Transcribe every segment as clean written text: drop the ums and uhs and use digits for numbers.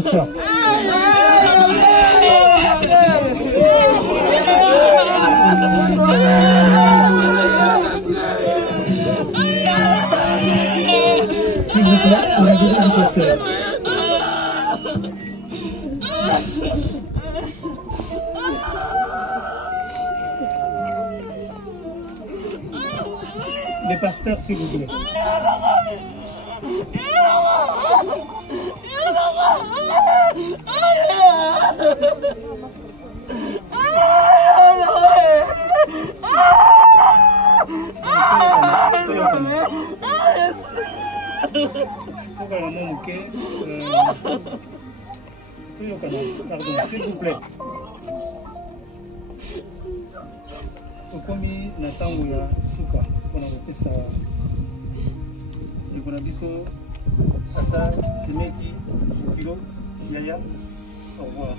pasteur. S'il vous plaît, on a besoin du pasteur. Les pasteurs, s'il vous plaît. Pardon, s'il vous plaît. Tokomi na tango ya suka mpona kopesa ndeko na biso ata simeki kilo yaya au revoir.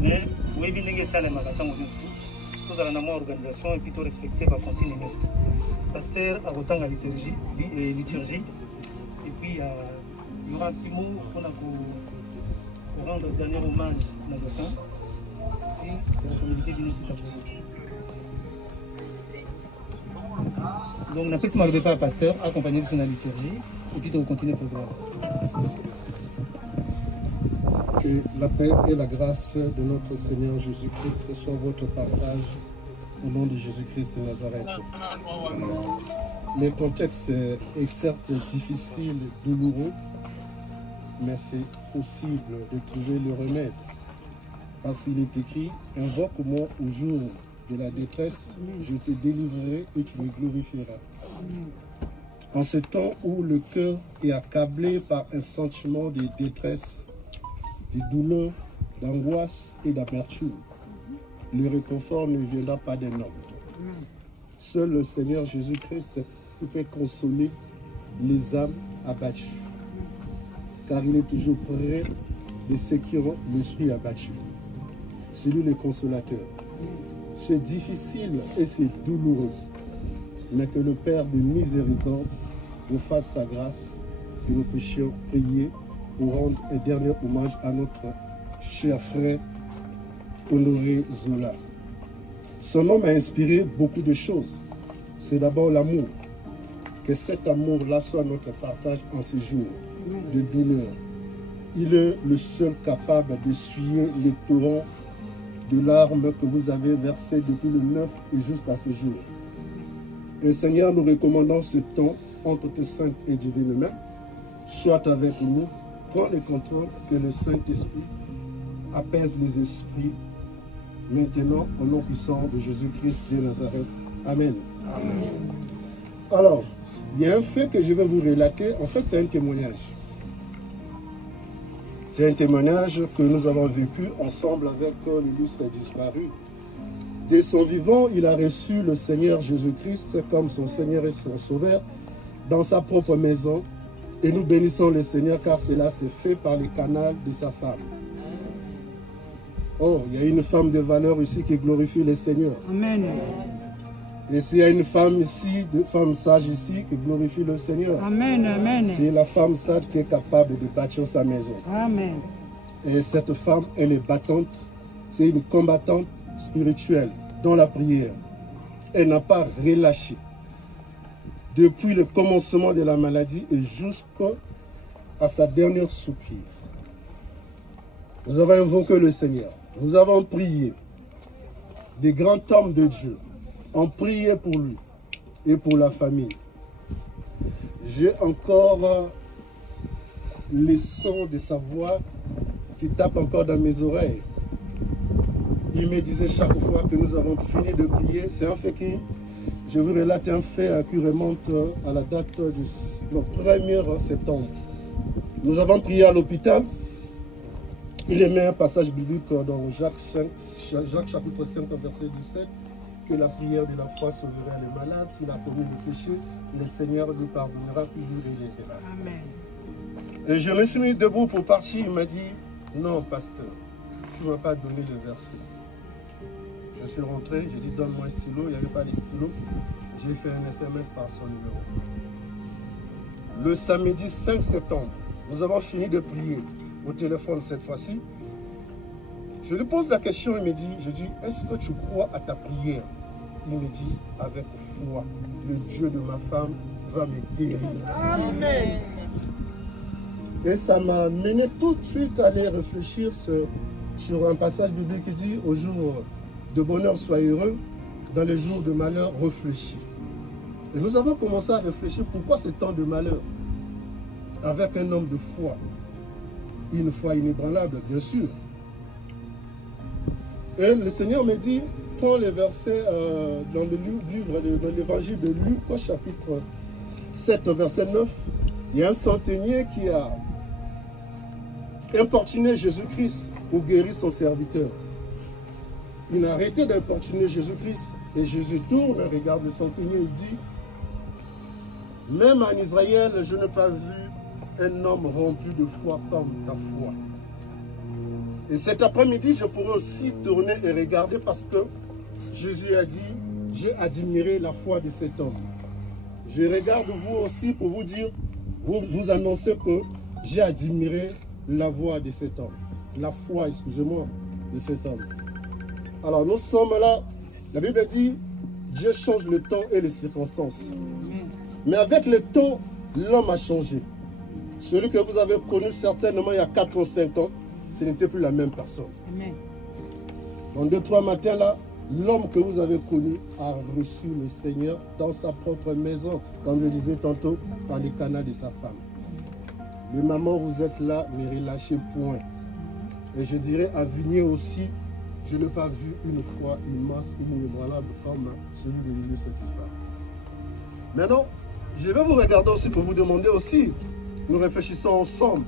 Mais oyebi ndenge esalemaka ntango nyonso tozala na mwa organisation et puis torespecte baconsigne nyonso. Pasteur akotanga liturgie et puis il y aura un petit mot mpona rendre dernier hommage na Jotin et communiquer bino tout à fait. Donc, on a pris ce mal de pas à pasteur, accompagné de son liturgie, et puis on continue le programme. Que la paix et la grâce de notre Seigneur Jésus-Christ soient votre partage au nom de Jésus-Christ de Nazareth. Le contexte est certes difficile et douloureux, mais c'est possible de trouver le remède. Parce qu'il est écrit, invoque-moi au jour de la détresse, je te délivrerai et tu me glorifieras. En ce temps où le cœur est accablé par un sentiment de détresse, de douleur, d'angoisse et d'amertume, le réconfort ne viendra pas d'un homme. Seul le Seigneur Jésus-Christ peut consoler les âmes abattues, car il est toujours près de ceux qui ont l'esprit abattu. C'est lui le consolateur. C'est difficile et c'est douloureux, mais que le Père de miséricorde nous fasse sa grâce, que nous puissions prier pour rendre un dernier hommage à notre cher frère Honoré Zola. Son nom m'a inspiré beaucoup de choses. C'est d'abord l'amour. Que cet amour-là soit notre partage en ces jours de douleur. Il est le seul capable d'essuyer les torrents de larmes que vous avez versées depuis le 9 et jusqu'à ce jour. Et Seigneur, nous recommandons ce temps entre tes saintes et divines mains. Sois avec nous, prends le contrôle, que le Saint-Esprit apaise les esprits. Maintenant, au nom puissant de Jésus-Christ de Nazareth. Amen. Amen. Alors, il y a un fait que je vais vous relater. En fait, c'est un témoignage. C'est un témoignage que nous avons vécu ensemble avec l'illustre disparu. Dès son vivant, il a reçu le Seigneur Jésus-Christ comme son Seigneur et son Sauveur dans sa propre maison. Et nous bénissons le Seigneur car cela s'est fait par le canal de sa femme. Oh, il y a une femme de valeur ici qui glorifie le Seigneur. Amen. Et s'il y a une femme ici, une femme sage ici qui glorifie le Seigneur. Amen, amen. C'est la femme sage qui est capable de bâtir sa maison. Amen. Et cette femme, elle est battante. C'est une combattante spirituelle dans la prière. Elle n'a pas relâché. Depuis le commencement de la maladie et jusqu'à sa dernière soupir. Nous avons invoqué le Seigneur. Nous avons prié. Des grands hommes de Dieu ont prié pour lui et pour la famille. J'ai encore les sons de sa voix qui tapent encore dans mes oreilles. Il me disait chaque fois que nous avons fini de prier, c'est un fait qui, je vous relate un fait qui remonte à la date du 1er septembre. Nous avons prié à l'hôpital. Il émet un passage biblique dans Jacques chapitre 5, verset 17, que la prière de la foi sauvera les malades. S'il a commis le péché, le Seigneur lui pardonnera, puis lui relèvera. Amen. Et je me suis mis debout pour partir. Il m'a dit, non, pasteur, tu ne m'as pas donné le verset. Je suis rentré, j'ai dit, donne-moi un stylo. Il n'y avait pas de stylo. J'ai fait un SMS par son numéro. Le samedi 5 septembre, nous avons fini de prier. au téléphone cette fois-ci. Je lui pose la question, il me dit, je dis, est-ce que tu crois à ta prière? Il me dit, avec foi, le Dieu de ma femme va me guérir. Amen. Et ça m'a mené tout de suite à aller réfléchir sur un passage biblique qui dit, au jour de bonheur, sois heureux, dans les jours de malheur, réfléchis. Et nous avons commencé à réfléchir pourquoi ce temps de malheur, avec un homme de foi, une foi inébranlable, bien sûr. Et le Seigneur me dit, prends les versets dans le livre de l'évangile de Luc, au chapitre 7, verset 9. Il y a un centenier qui a importuné Jésus-Christ pour guérir son serviteur. Il a arrêté d'importuner Jésus-Christ et Jésus tourne, regarde le centenier et dit, même en Israël, je n'ai pas vu un homme rempli de foi comme ta foi. Et cet après-midi, je pourrais aussi tourner et regarder parce que Jésus a dit, j'ai admiré la foi de cet homme. Je regarde vous aussi pour vous dire, vous annoncer que j'ai admiré la voix de cet homme. La foi, excusez-moi, de cet homme. Alors nous sommes là, la Bible dit, Dieu change le temps et les circonstances. Mais avec le temps, l'homme a changé. Celui que vous avez connu certainement il y a 4 ou 5 ans, ce n'était plus la même personne. Amen. Dans 2-3 matins là, l'homme que vous avez connu a reçu le Seigneur dans sa propre maison, comme je disais tantôt, par les canaux de sa femme. Mais maman, vous êtes là, ne relâchez point. Et je dirais à Vigné aussi, je n'ai pas vu une foi immense, inébranlable comme celui de Lulu Saint-Isbar. Maintenant, je vais vous regarder aussi pour vous demander aussi, nous réfléchissons ensemble.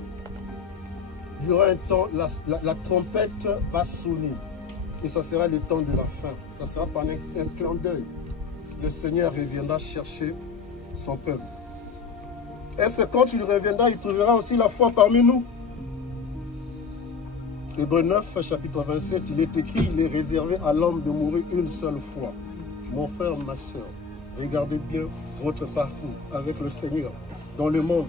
Il y aura un temps, la trompette va sonner. Et ça sera le temps de la fin. Ça sera pendant un clin d'œil. Le Seigneur reviendra chercher son peuple. Est-ce que quand il reviendra, il trouvera aussi la foi parmi nous? Hébreux 9, chapitre 27, il est écrit, il est réservé à l'homme de mourir une seule fois. Mon frère, ma soeur, regardez bien votre parcours avec le Seigneur dans le monde.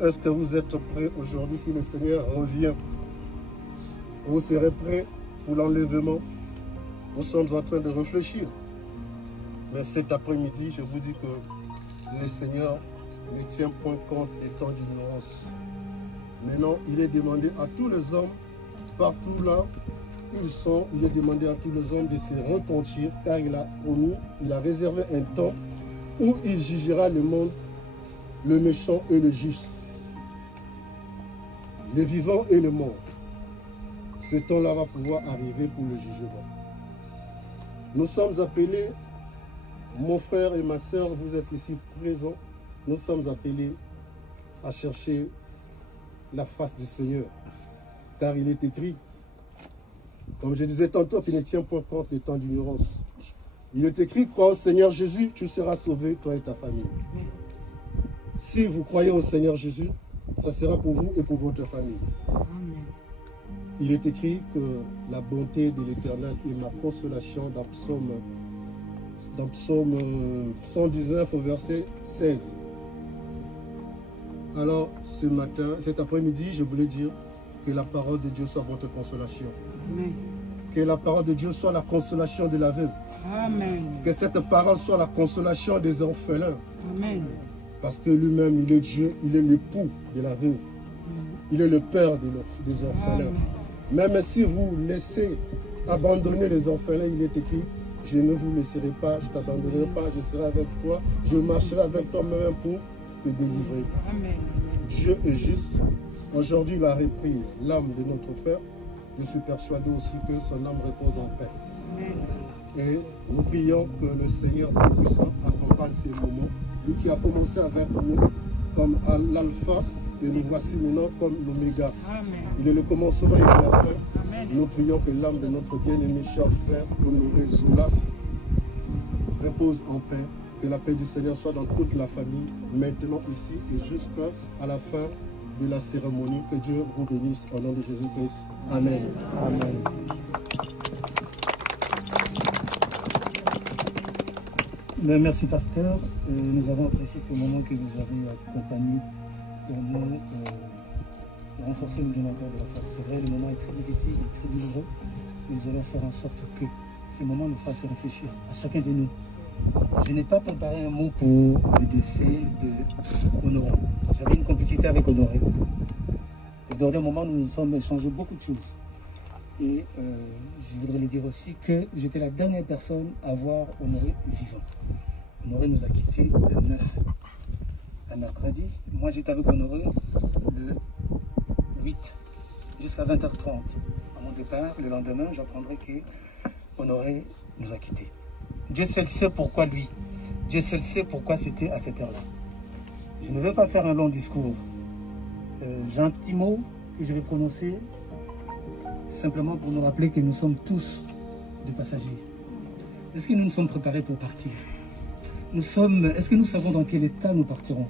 Est-ce que vous êtes prêts aujourd'hui si le Seigneur revient? Vous serez prêts pour l'enlèvement? Nous sommes en train de réfléchir. Mais cet après-midi, je vous dis que le Seigneur ne tient point compte des temps d'ignorance. Maintenant, il est demandé à tous les hommes, partout là où ils sont, il est demandé à tous les hommes de se repentir, car il a promis, il a réservé un temps où il jugera le monde, le méchant et le juste, les vivants et les morts. Ce temps-là va pouvoir arriver pour le jugement. Nous sommes appelés, mon frère et ma soeur, vous êtes ici présents, nous sommes appelés à chercher la face du Seigneur. Car il est écrit, comme je disais tantôt, qu'il ne tient point compte des temps d'ignorance. Il est écrit, crois au Seigneur Jésus, tu seras sauvé, toi et ta famille. Si vous croyez au Seigneur Jésus, ça sera pour vous et pour votre famille. Amen. Il est écrit que la bonté de l'Éternel est ma consolation dans Psaume 119 au verset 16. Alors, ce matin, cet après-midi, je voulais dire que la parole de Dieu soit votre consolation. Amen. Que la parole de Dieu soit la consolation de la veuve. Amen. Que cette parole soit la consolation des orphelins. Amen. Parce que lui-même, il est Dieu, il est l'époux de la veuve. Il est le père des orphelins. Amen. Même si vous laissez abandonner les orphelins, il est écrit, je ne vous laisserai pas, je ne t'abandonnerai pas, je serai avec toi, je marcherai avec toi même pour te délivrer. Amen. Dieu est juste. Aujourd'hui, il a repris l'âme de notre frère. Je suis persuadé aussi que son âme repose en paix. Amen. Et nous prions que le Seigneur Tout-Puissant accompagne ces moments. Lui qui a commencé avec nous comme l'alpha et nous voici maintenant comme l'oméga. Amen. Il est le commencement et la fin. Amen. Nous prions que l'âme de notre bien-aimé cher frère, Honoré Zola, repose en paix. Que la paix du Seigneur soit dans toute la famille, maintenant ici et jusqu'à la fin de la cérémonie. Que Dieu vous bénisse au nom de Jésus-Christ. Amen. Amen. Merci pasteur. Nous avons apprécié ce moment que vous avez accompagné renforcer nous donne encore de la force. C'est vrai, le moment est très difficile et très douloureux, mais nous allons faire en sorte que ces moments nous fassent réfléchir à chacun de nous. Je n'ai pas préparé un mot pour le décès de Honoré. J'avais une complicité avec Honoré. Au dernier moment, nous nous sommes échangés beaucoup de choses. Et je voudrais lui dire aussi que j'étais la dernière personne à voir Honoré vivant. Honoré nous a quittés le 9, un mercredi. Moi, j'étais avec Honoré le 8 jusqu'à 20h30. À mon départ, le lendemain, j'apprendrai que Honoré nous a quittés. Dieu seul sait pourquoi lui. Dieu seul sait pourquoi c'était à cette heure-là. Je ne vais pas faire un long discours. J'ai un petit mot que je vais prononcer simplement pour nous rappeler que nous sommes tous des passagers. Est-ce que nous nous sommes préparés pour partir? Est-ce que nous savons dans quel état nous partirons?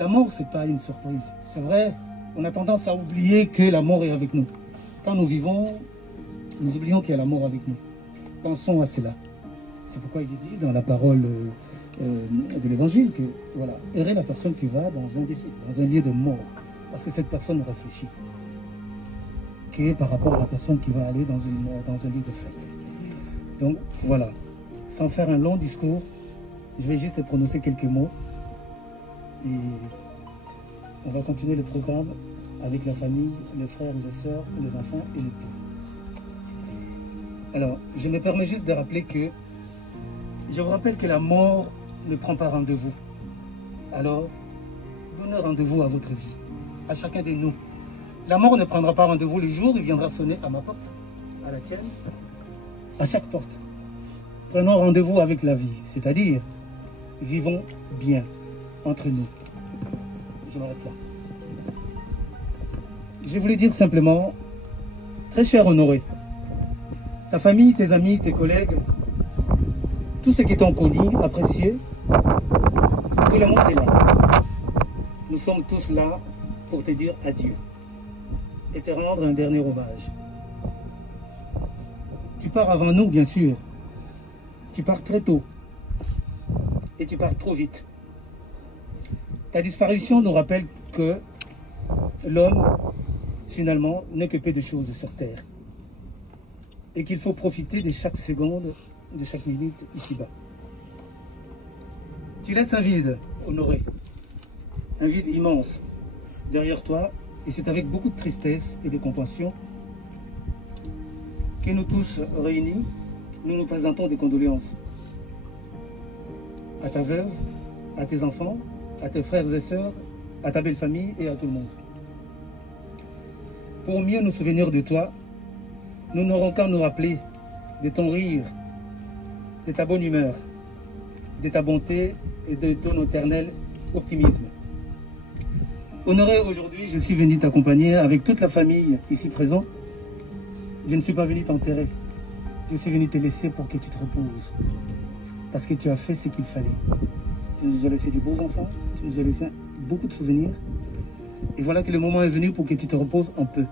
La mort, ce n'est pas une surprise. C'est vrai, on a tendance à oublier que la mort est avec nous. Quand nous vivons, nous oublions qu'il y a la mort avec nous. Pensons à cela. C'est pourquoi il est dit dans la parole de l'évangile que, voilà, errer la personne qui va dans un décès, dans un lieu de mort. Parce que cette personne réfléchit. Qui est par rapport à la personne qui va aller dans un lieu de fête. Donc, voilà. Sans faire un long discours, je vais juste prononcer quelques mots. Et on va continuer le programme avec la famille, les frères et sœurs, les enfants et l'époux. Alors, je me permets juste de rappeler que je vous rappelle que la mort ne prend pas rendez-vous. Alors, donnez rendez-vous à votre vie, à chacun de nous. La mort ne prendra pas rendez-vous le jour où il viendra sonner à ma porte, à la tienne, à chaque porte. Prenons rendez-vous avec la vie, c'est-à-dire vivons bien entre nous. Je m'arrête là. Je voulais dire simplement, très cher Honoré, ta famille, tes amis, tes collègues, tous ceux qui t'ont connu, apprécié, tout le monde est là. Nous sommes tous là pour te dire adieu et te rendre un dernier hommage. Tu pars avant nous, bien sûr. Tu pars très tôt et tu pars trop vite. Ta disparition nous rappelle que l'homme, finalement, n'est que peu de choses sur Terre et qu'il faut profiter de chaque seconde, de chaque minute ici-bas. Tu laisses un vide, Honoré, un vide immense derrière toi, et c'est avec beaucoup de tristesse et de compassion que nous tous réunis, nous nous présentons des condoléances à ta veuve, à tes enfants, à tes frères et sœurs, à ta belle famille et à tout le monde. Pour mieux nous souvenir de toi, nous n'aurons qu'à nous rappeler de ton rire, de ta bonne humeur, de ta bonté et de ton éternel optimisme. Honoré, aujourd'hui, je suis venu t'accompagner avec toute la famille ici présente. Je ne suis pas venu t'enterrer. Je suis venu te laisser pour que tu te reposes. Parce que tu as fait ce qu'il fallait. Tu nous as laissé des beaux enfants, tu nous as laissé beaucoup de souvenirs. Et voilà que le moment est venu pour que tu te reposes un peu.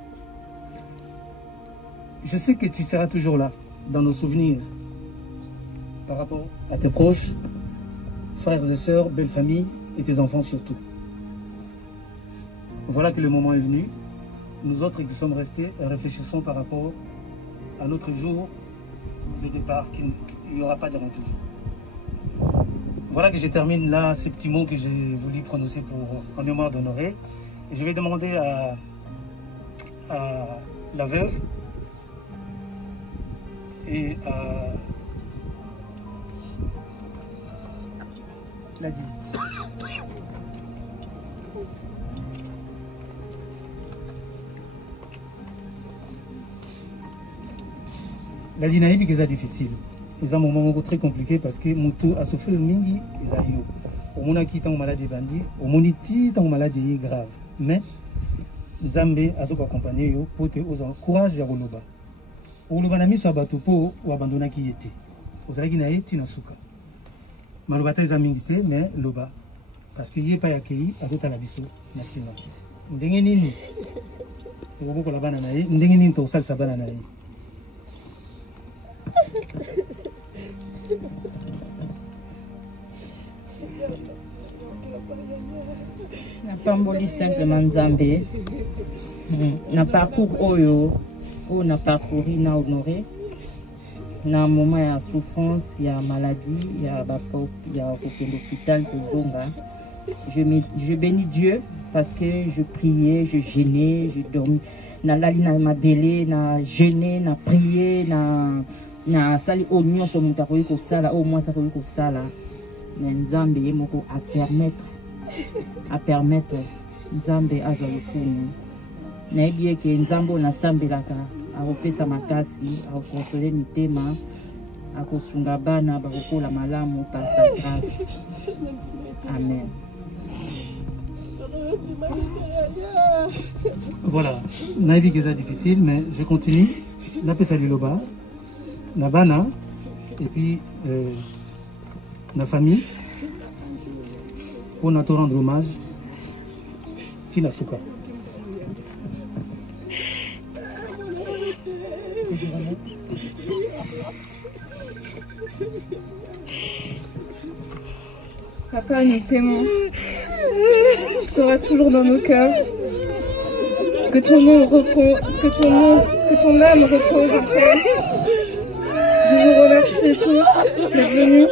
Je sais que tu seras toujours là, dans nos souvenirs, par rapport à tes proches, frères et sœurs, belle famille et tes enfants surtout. Voilà que le moment est venu. Nous autres qui sommes restés réfléchissons par rapport à notre jour de départ, qu'il n'y aura pas de rendez-vous. Voilà que je termine là ces petits mots que j'ai voulu prononcer en mémoire d'Honoré. Et je vais demander à la veuve et à Ladi. La dynamique est difficile. C'est un moment très compliqué parce que mon tour a souffert mingi et zayo. Au monde qui est en maladie bandit, au monde qui est en maladie grave. Mais Nzambe a su accompagner yo pour te encourager à Oloba. Oloba na miso abatu po ou abandona qui était. Ozalaki na eti na suka. Maloba ta mingi te mais loba parce que yé pa yakei azota la biso na sima. Ndenge nini? To ko la bana na ye, ndenge nini to salsa bana na ye. Napamboli simplement Nzambe na parcours oyo na parcouru na honoré na moment ya souffrance ya maladie ya kokende hôpital kozonga. Je bénis Dieu parce que je priais, je jeûnais, je dormais na lali na mabele na jeûner na prier na sali o nyonso mutu akoki kosala o mwasi akoki kosala na Nzambe ye moko a permettre Nzambe azwa lokumu nayebi eke Nzambe oyo nasambelaka akopesa makasi akokonsole mitema akosunga bana bakokola malamu par sa grâce. Amen. Voilà, naïvi que c'est difficile, mais je continue. Napesa liloba, nabana, et puis la famille, pour nous rendre hommage, Tina Souka. Papa, nous t'aimons. Tu seras toujours dans nos cœurs. Que ton nom que ton âme repose en paix. Je vous remercie tous d'être venus.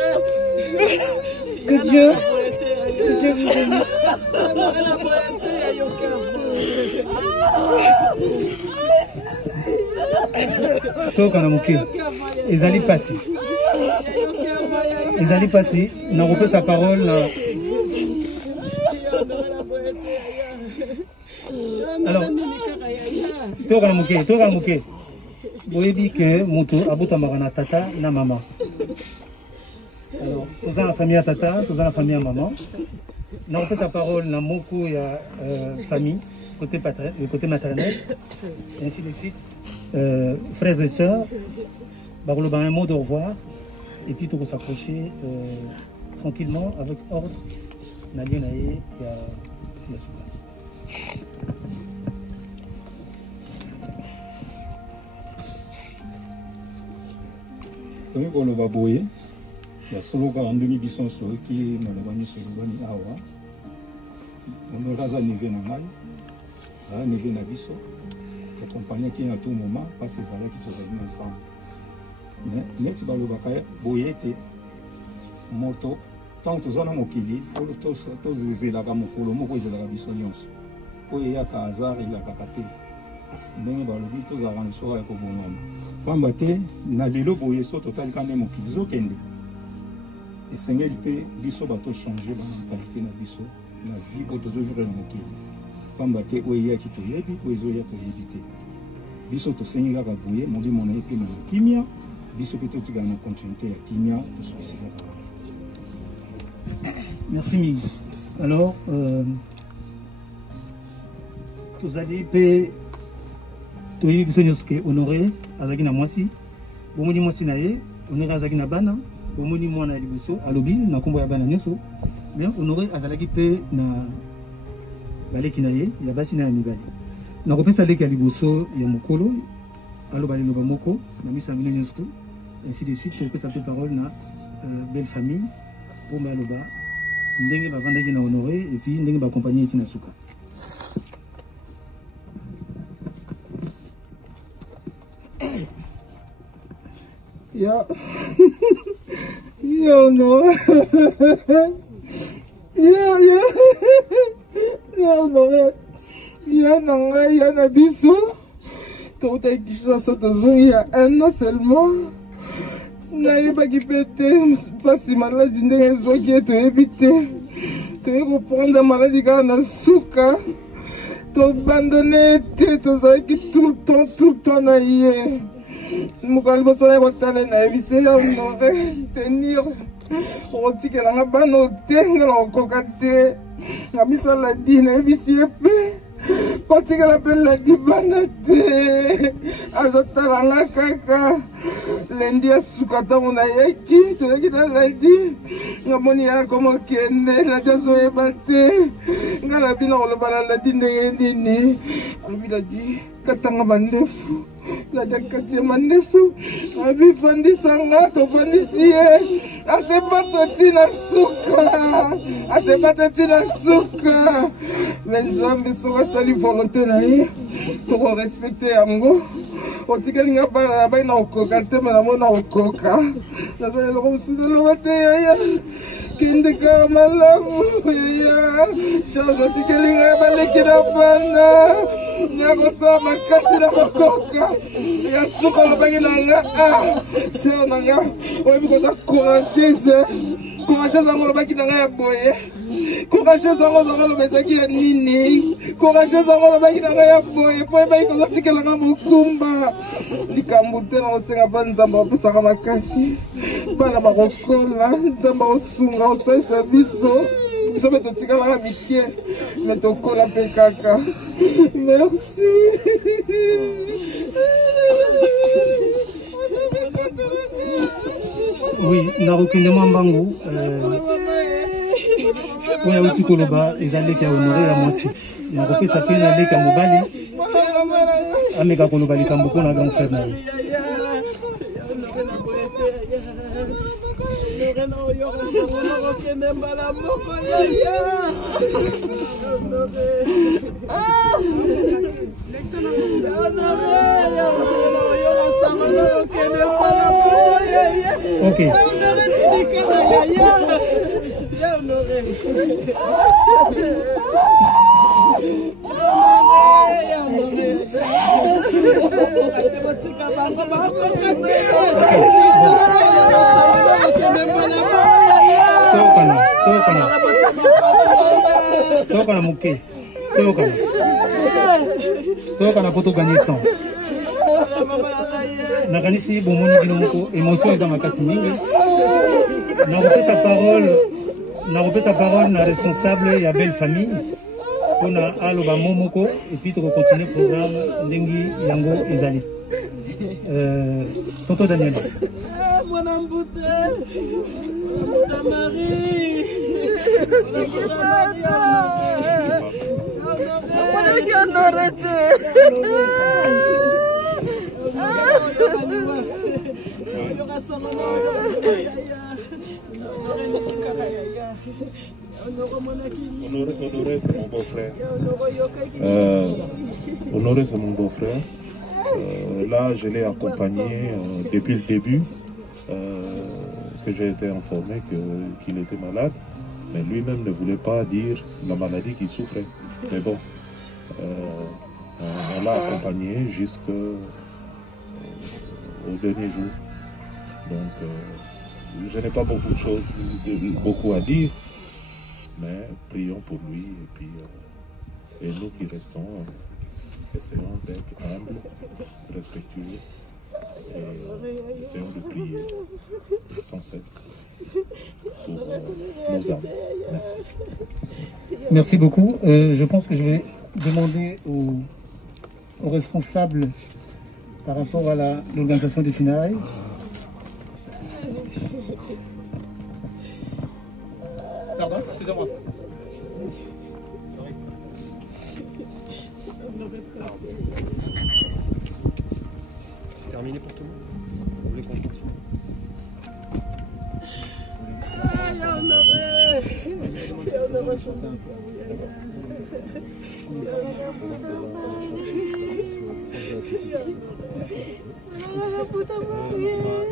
Que Dieu vous bénisse. Ezali passé. Ezali passé. N'a repris sa parole. Alors, Toga Mouké. Vous avez dit que Moutou Abouta Marana Tata na maman. Alors, tous dans la famille à Tata, tous dans la famille à maman. N'a repris sa parole, n'a beaucoup ya famille, côté maternel, et ainsi de suite. Frères et sœurs, un mot de revoir, et puis tout va s'approcher tranquillement avec ordre. Nalie Naye et la Souka. Comme on va boyer, il y a solo en demi-bisson qui est dans le sur le Awa. On aura un niveau normal, un niveau nabiso, accompagné qui à tout moment, parce que c'est là qui se réunissent ensemble. Mais, net dans le bakaya, boyer, moto, tant que nous avons kili, tous les élèves à mon colo, moi, ils ont la biso nyons. Il y a un hasard, il y a un kakaté. Ndenge balobi tozala na soka ya kobongana pamba te na lelo boye so total quand même okilizo kende esengeli pe biso bato changer ba mentalité na biso na vie oyo tozovivre na mokili pamba te oyo eyaki toyebi oyo ezoya toyebi te biso tosengi kaka boye molimo na ye mpe na kimia biso mpe totikala na continuité ya kimia tosukisilaka. Merci mingi. Alors tozali pe toyebi biso nyonso ke honoré azalaki na mwasi bomoni mwasi na ye honoré azalaki na bana bomoni mwana ya liboso alobi na nkombo ya bana nyonso mais honoré azalaki mpe na baleki na ye ya basi na ya mibali nakopesa leki ya liboso ya mokolo aloba liloba moko na miso ya bino nyonso to ainsi de suite tokopesa mpe parole na belle famille mpombe aloba ndenge bavandaki na honoré et puis ndenge baakompagne ye Tina Souka. Ya no. Ya nanga ya na biso. Tout est qui ça il y a un an seulement. N'ayez pas qui pété, pas si maladie n'est pas qui est évité. Tu reprendre la maladie quand on a souka. Tu abandonner tout le temps naïe. Mukali basala batale na ebise ya honoré tenir otikela nga bano tengela okokate na misala di na ebisi epe otikela pe la di bana te azotala nga kaka lendi ya suka ntango na yeki tozalaki na lendi nga moni ya komokende ladi azoyeba te nga na bina koloba na ladi ndenge nini alobi ladi katanga bandefu nadia kati ya mandefu abifandisanga tofandisi ye asebato tina suka asebato tina suka me nzambe soki asali volonté na ye tokorespecte yango otikeli nga bana na bai na kokoka te me namona kokoka nazali eloko mosusu eloba te yaya kende kaka malamu yaya charge otikeli nga baleki na bana nakosala makasi na kokoka ya suka lobaki na nga seo na nga oyebi koza courageuse yango lobaki na nga ya boye courageuse yango ozanga loba ezaki ya nini courageuse yango lobaki na nga ya boye po ebaki kozotikela nga mokumba likambo te na kosenga mpa nzambe apesaka makasi bana bakokola nzambe akosunga osalisa biso biso mpe totikalaka mike me tokola mpe kaka merci. Oui, Narokende Mambangu, oya uti koloba ezaleki ya honore ya mwasi. Nakopesa pe na leki ya mobali ameka koloba likambo mpona grand frère na ye. Ok. Tokana muke. Tokana poto gagner temps. Nakanisi bomoni bino moko émotion eza makasi mingi. Nakopesa parole na responsable ya belle famille pona aloba momoko et puis to continuer programme ndengi yango ezali. Tonton Daniel. Mon ambouté. Ta Marie. Honoré, c'est mon beau-frère. Honoré, c'est mon beau-frère. Là, je l'ai accompagné depuis le début, que j'ai été informé qu'il était malade. Mais lui-même ne voulait pas dire la maladie qu'il souffrait. Mais bon, on l'a accompagné jusqu'au dernier jour. Donc, je n'ai pas beaucoup de choses, beaucoup à dire, mais prions pour lui et puis et nous qui restons, essayons d'être humbles, respectueux et essayons de prier sans cesse pour nos âmes. Merci. Merci beaucoup. Je pense que je vais demander aux responsables par rapport à l'organisation des funérailles. Pardon, excusez-moi. C'est terminé pour tout le monde. Vous voulez qu'on continue?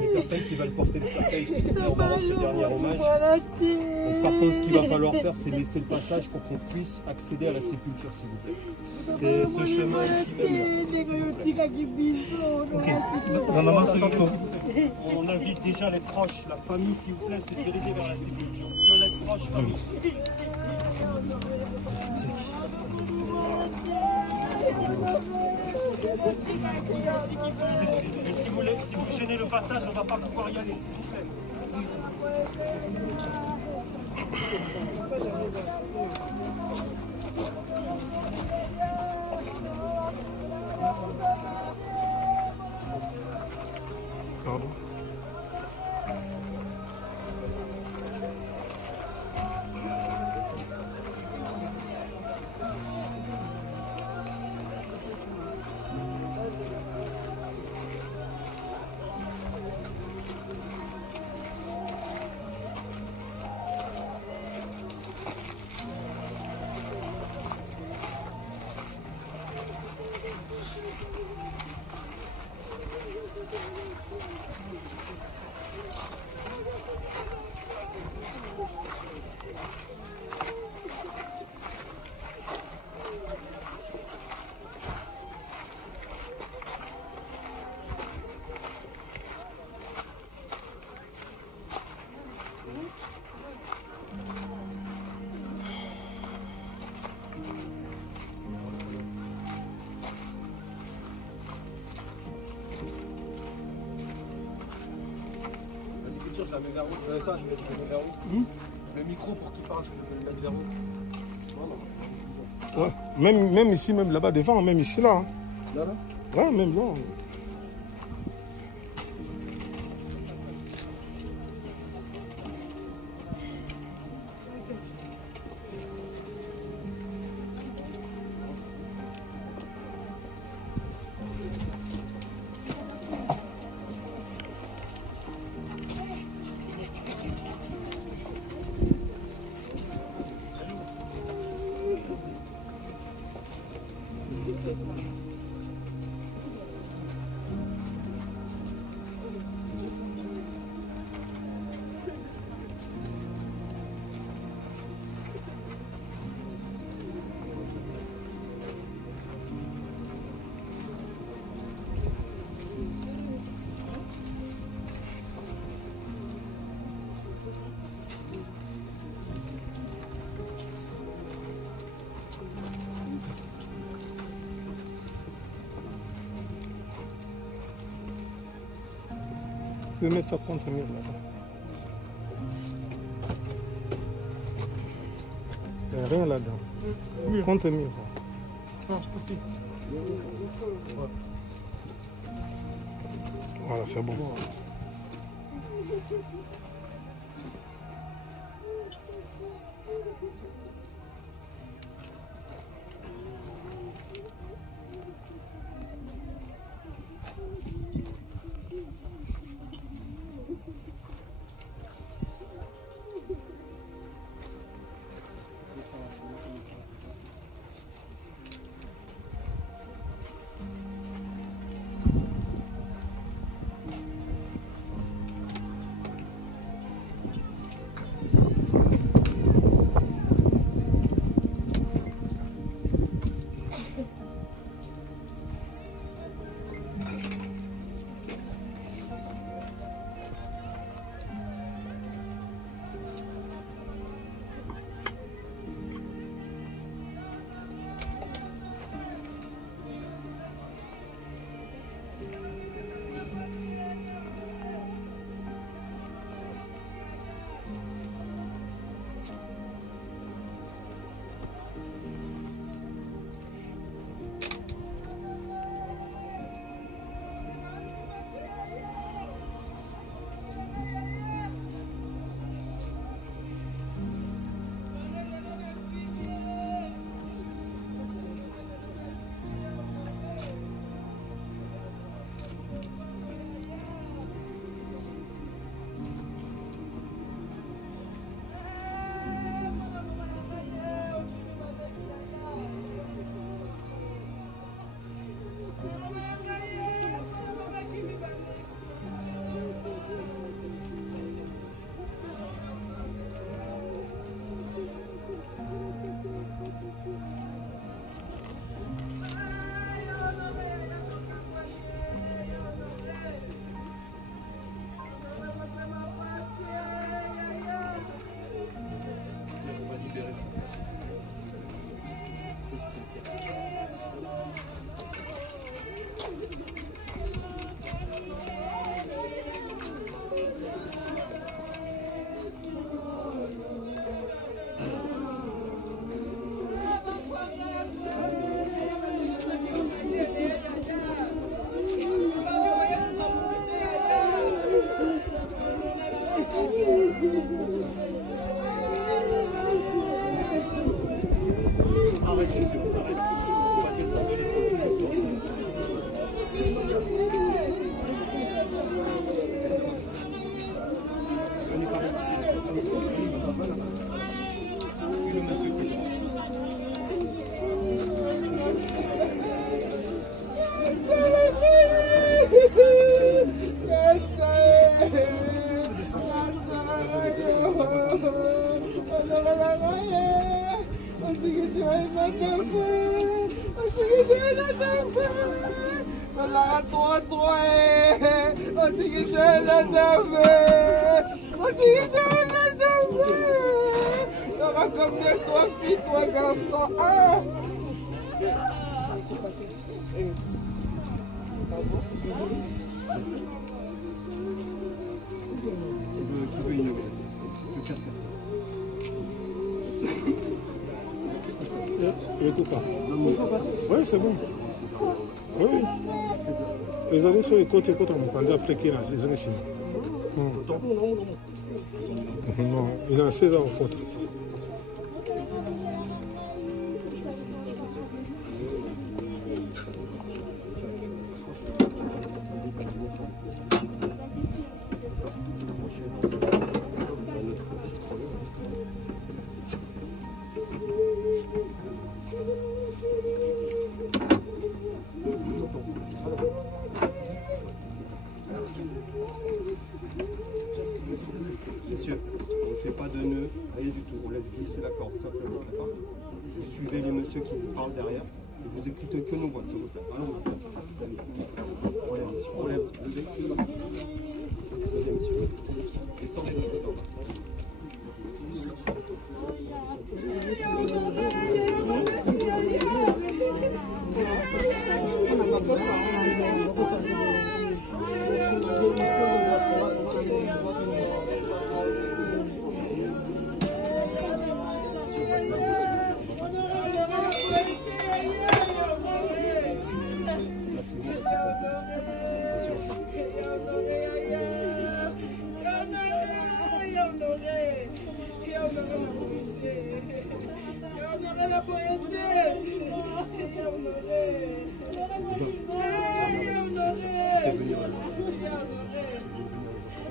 Les personnes qui veulent porter le cercueil, s'il vous plaît, on va avoir ce dernier hommage. Donc, par contre, ce qu'il va falloir faire, c'est laisser le passage pour qu'on puisse accéder à la sépulture, s'il vous plaît. C'est ce chemin ici même. Ok. Dans la main, on invite déjà les proches, la famille, s'il vous plaît, se diriger vers la sépulture. Que les proches familles. Si vous gênez le passage, on ne va pas pouvoir y aller, s'il vous plaît. Pardon? je la mets vers où? Ça, je le mets vers où? Le micro pour qu'il parle, je peux le mettre vers où? Ouais. Même ici, même là-bas devant, même ici là. Hein. Là? Ouais, même là. Je vais mettre ça contre mur là-bas. Il n'y a rien là-dedans. Contre mur. Non, c'est possible. Voilà, c'est bon. Écoute. Oui, c'est bon. Oui. Les années sont écoutées quand on pense après qu'il y a la saison ici. Non, il a 16 ans au côté. Monsieur, on ne fait pas de nœud, rien du tout. On laisse glisser la corde simplement, d'accord? Vous suivez les messieurs qui vous parlent derrière. Et vous écoutez que nos voix, s'il vous plaît. Allons-y. On lève, levez. Levez, monsieur. Descendez de l'autre côté.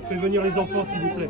Faites venir les enfants, s'il vous plaît.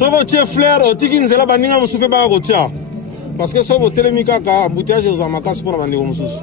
Sovo tie fleur otiki nzela baninga mosupe baka kotia parce que sovo telemi kaka embouteillage eza makasi mpona bandeko mosusu.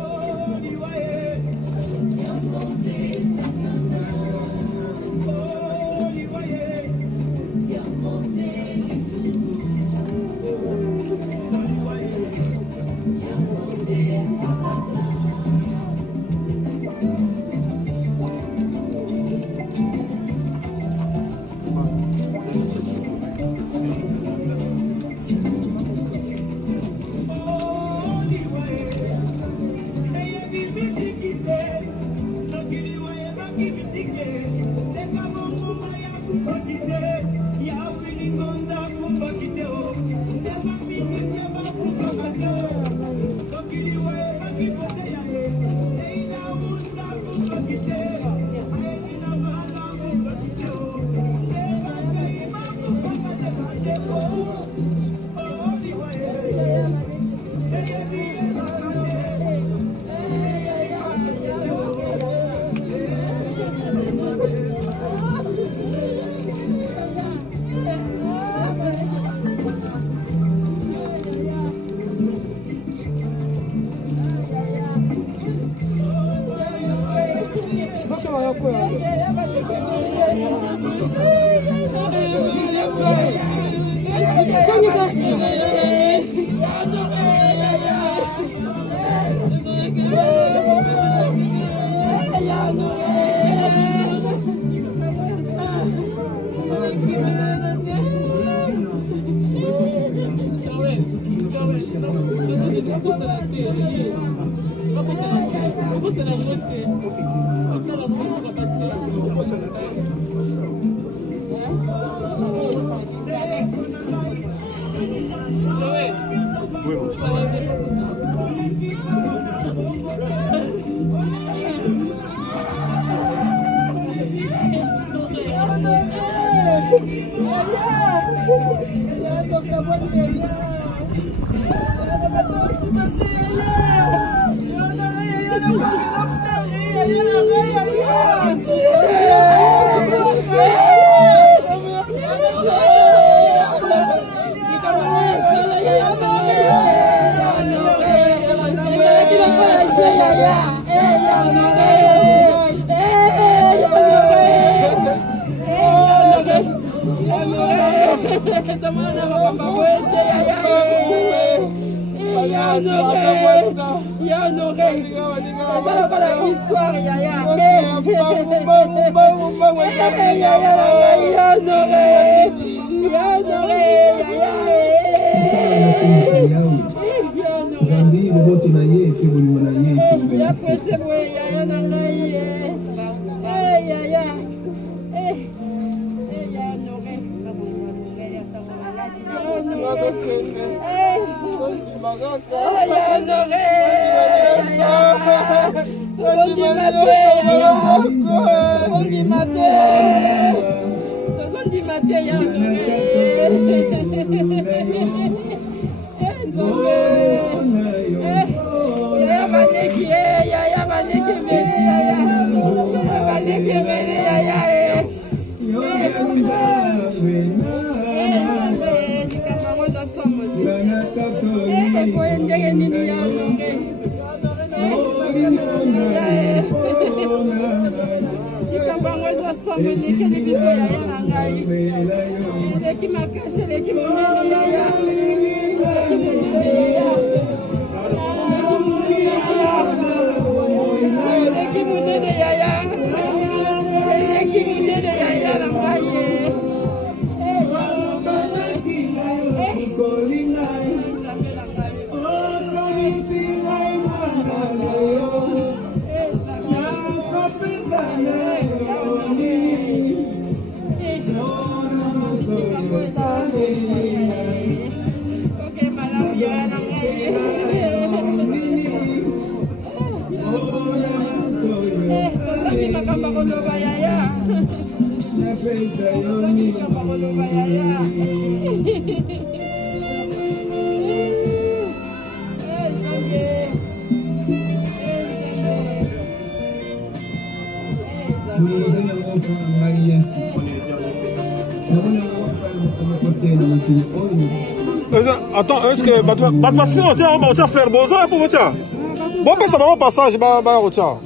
Attends, est-ce que Batmassi on tient frère Bozo pour vous tient. Bon ben ça va un passage ba on tient.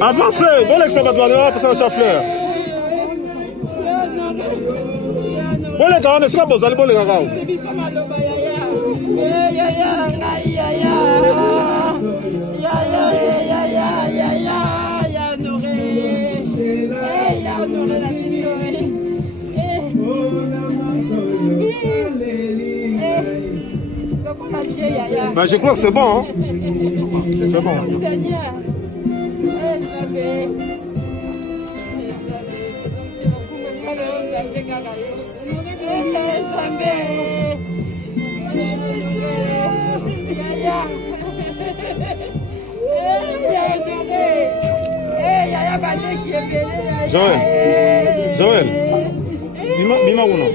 Avancez, bon l'examen pour ça fleur. Bon les gars, c'est pas bon, allez bon les gars. Ben, je crois que c'est bon, hein? C'est bon. Joël, Mima uno.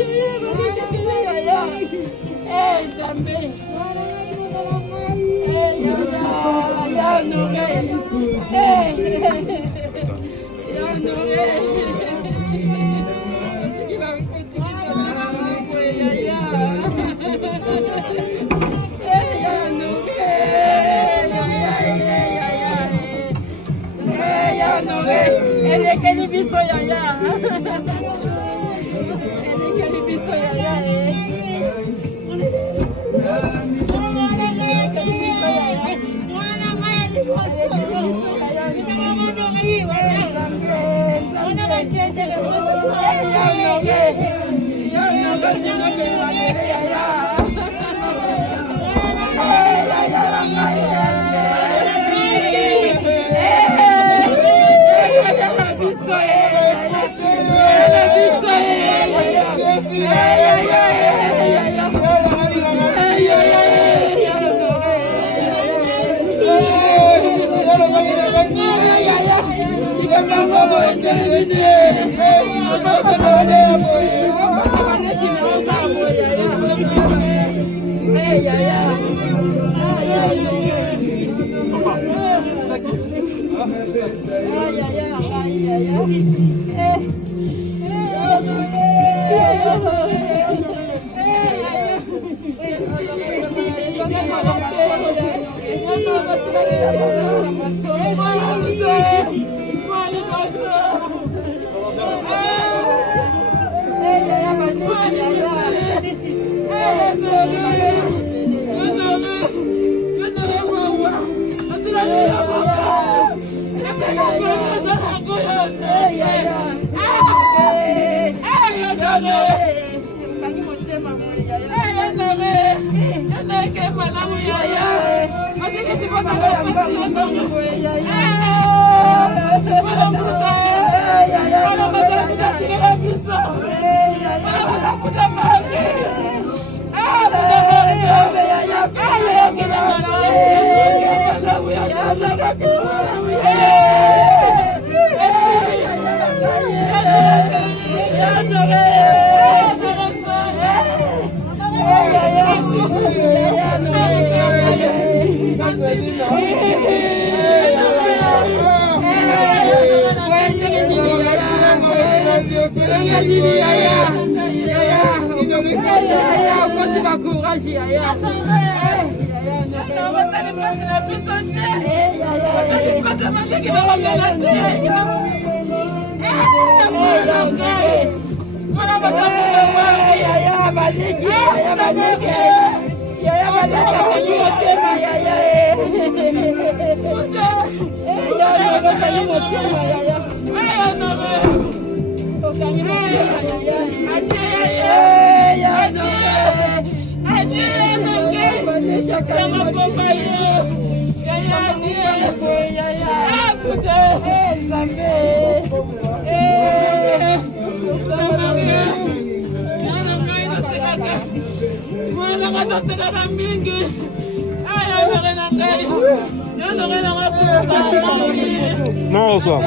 Non, ça.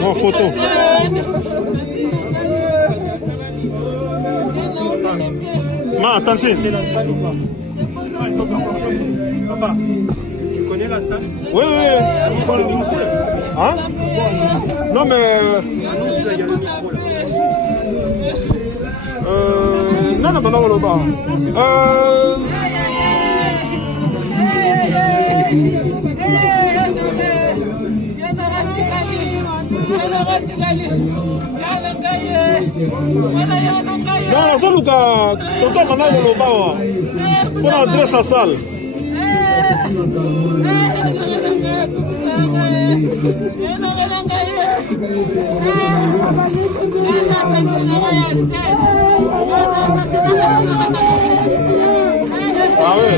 Non, photo. Non, attention. C'est la salle ou pas? Papa, tu connais la salle? Oui, oui. Il faut l'annoncer. Hein? Non, mais... Annonce là, il y a le micro là. Non, non, non, non, non, ça nous a tonton maintenant le loba pour entrer sa salle. Ah oui.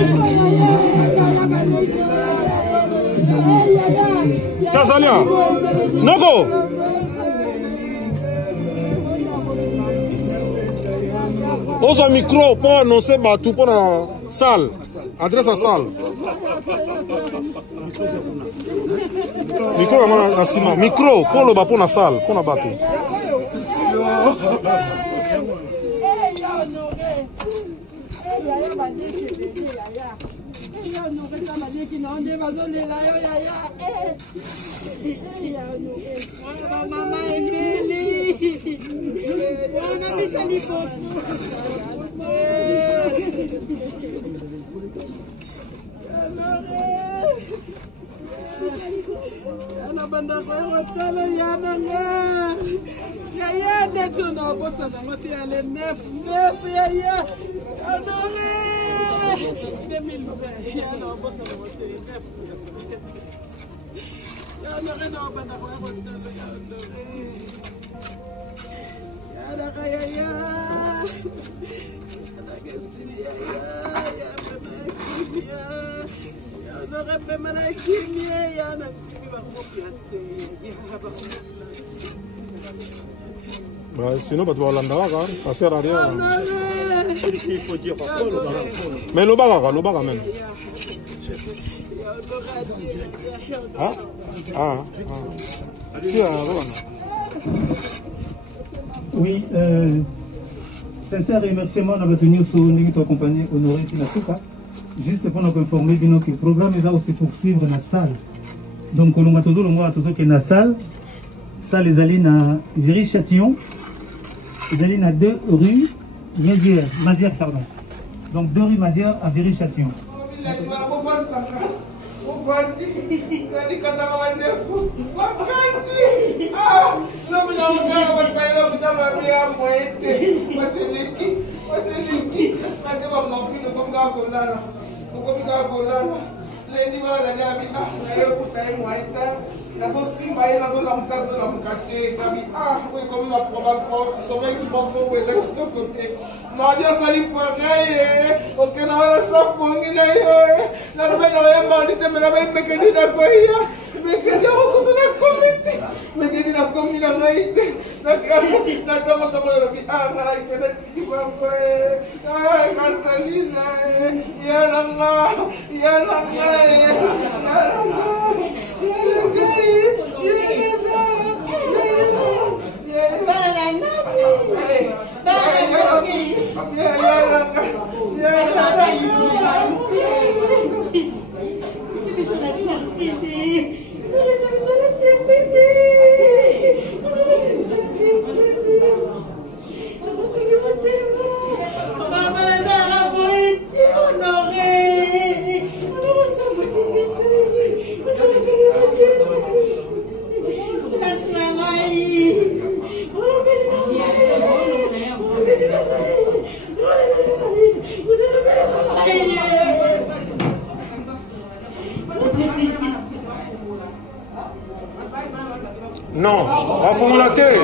Tazalia, Noko. On a un micro pour annoncer tout pour la salle. Adresse à salle. Micro vraiment la ciment. Micro pour le bas pour la salle, pour la bateau. Bah, sinon, bah, tu vas l'endroit, ça sert à rien. Il faut dire parfois le baga. Mais le baga même. Ah? Ah, ah. Si, oui, sincère remerciement à votre venue sur notre compagnie Honoré Tinatuka. Juste pour nous informer que le programme est aussi poursuivre dans la salle. Donc, on a toujours dans la salle. Ça, les allées à Viry-Châtillon. Les allées à 2 rue Mazière, pardon. Donc, 2 rue Mazière à Viry-Châtillon. Non, va fondre la terre.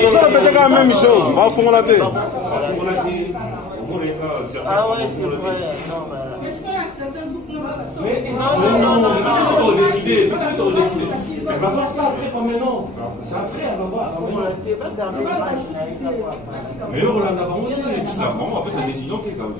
Tout ça répète la même chose, va fondre la terre. Ah ouais, c'est vrai. Non, on va décider. Elle va voir ça après, comme maintenant. C'est après, elle va voir. Mais on l'a pas monté, tout ça. Bon, après, c'est la décision qui est quand même.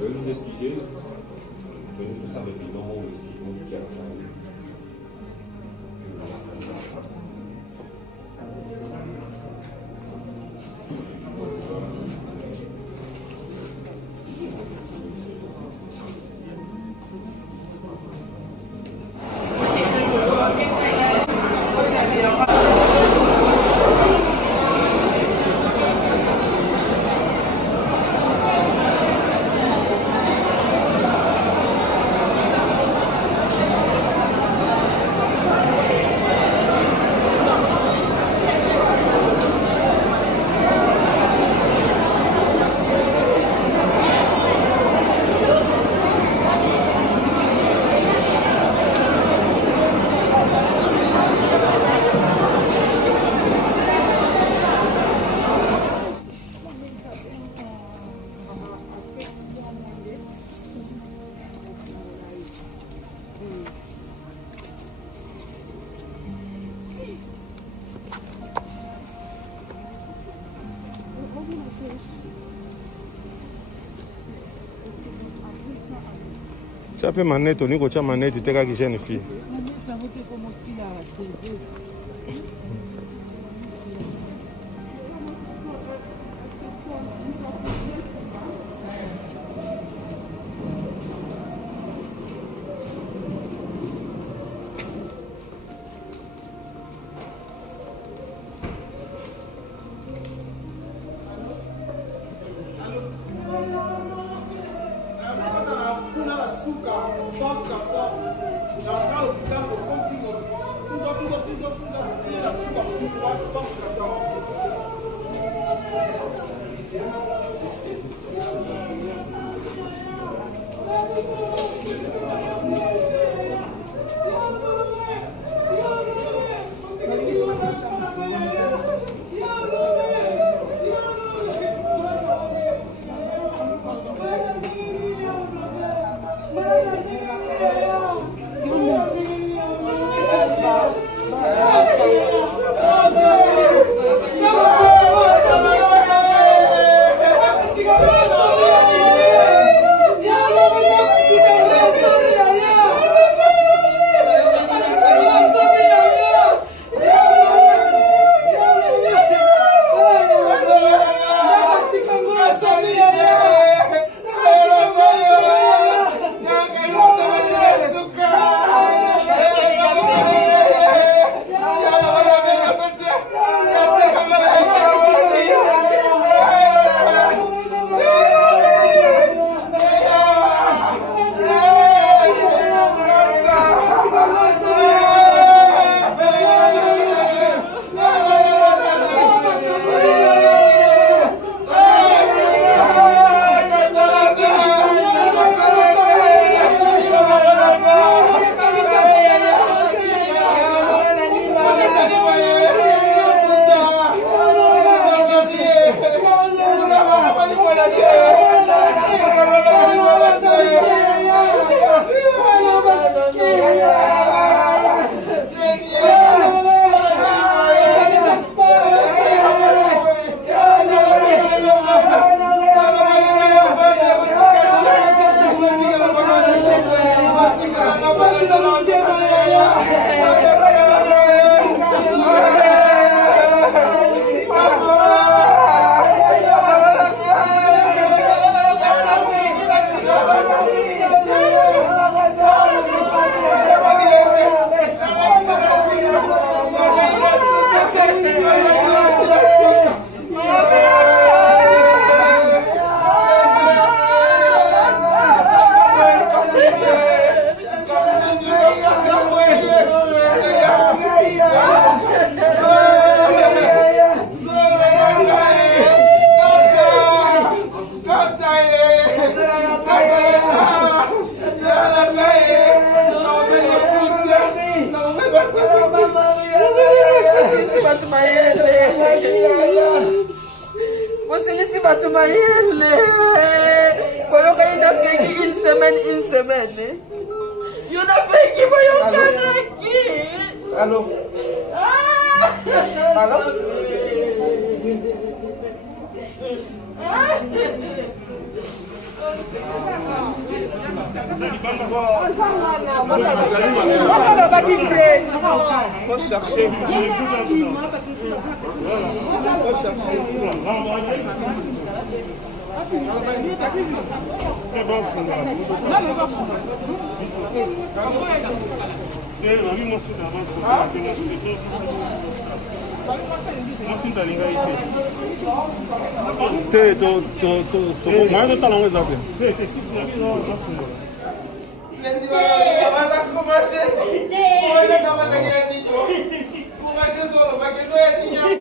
Veuillez nous excuser, mais nous sommes avec les noms ici, qui a la famille. Tu as manette, on y a manette, tu as jeune fille. Porte sa porte. J'en parle au putain pour continuer. Tout doit. Une semaine. Il y en a pas qui vont Allô? Allô?